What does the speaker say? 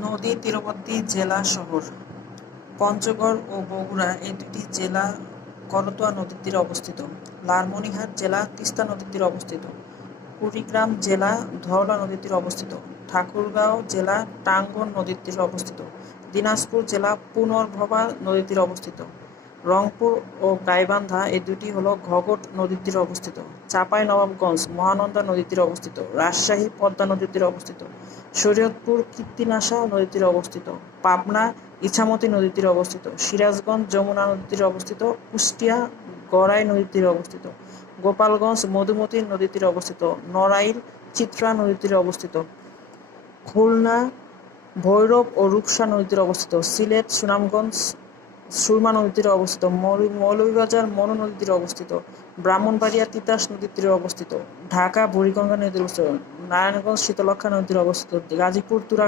নদী তীরবর্তী জেলা শহর: পঞ্চগড় ও বগুড়া এই দুটি জেলা করতোয়া নদীর তীরে অবস্থিত। লালমনিরহাট জেলা তিস্তা নদীর তীরে অবস্থিত। কুড়িগ্রাম জেলা ধরলা নদীর তীরে অবস্থিত। ঠাকুরগাঁও জেলা টাঙ্গন নদীর তীরে অবস্থিত। দিনাজপুর জেলা পুনর্ভবা নদীর তীরে অবস্থিত। রংপুর ও গাইবান্ধা এই দুটি হল ঘঘট নদীর তীরে অবস্থিত। চাঁপাইনবাবগঞ্জ মহানন্দা নদীর তীরে অবস্থিত। রাজশাহী পদ্মা নদীর তীরে অবস্থিত। শরীয়তপুর কীর্তিনাশা নদীর তীরে অবস্থিত। পাবনা ইছামতি নদীর তীরে অবস্থিত। সিরাজগঞ্জ যমুনা নদীর তীরে অবস্থিত। কুষ্টিয়া গড়াই নদীর তীরে অবস্থিত। গোপালগঞ্জ মধুমতি নদীর তীরে অবস্থিত। নড়াইল চিত্রা নদীর তীরে অবস্থিত। খুলনা ভৈরব ও রূপসা নদীর তীরে অবস্থিত। সিলেট সুনামগঞ্জ সুরমা নদীর তীরে অবস্থিত। মৌলভীবাজার মনু নদীর তীরে অবস্থিত। ব্রাহ্মণবাড়িয়া তিতাস নদীর তীরে অবস্থিত। ঢাকা বুড়িগঙ্গা নদীর অবস্থিত। নারায়ণগঞ্জ শীতলক্ষ্যা নদীর তীরে অবস্থিত। গাজীপুর তুরাগ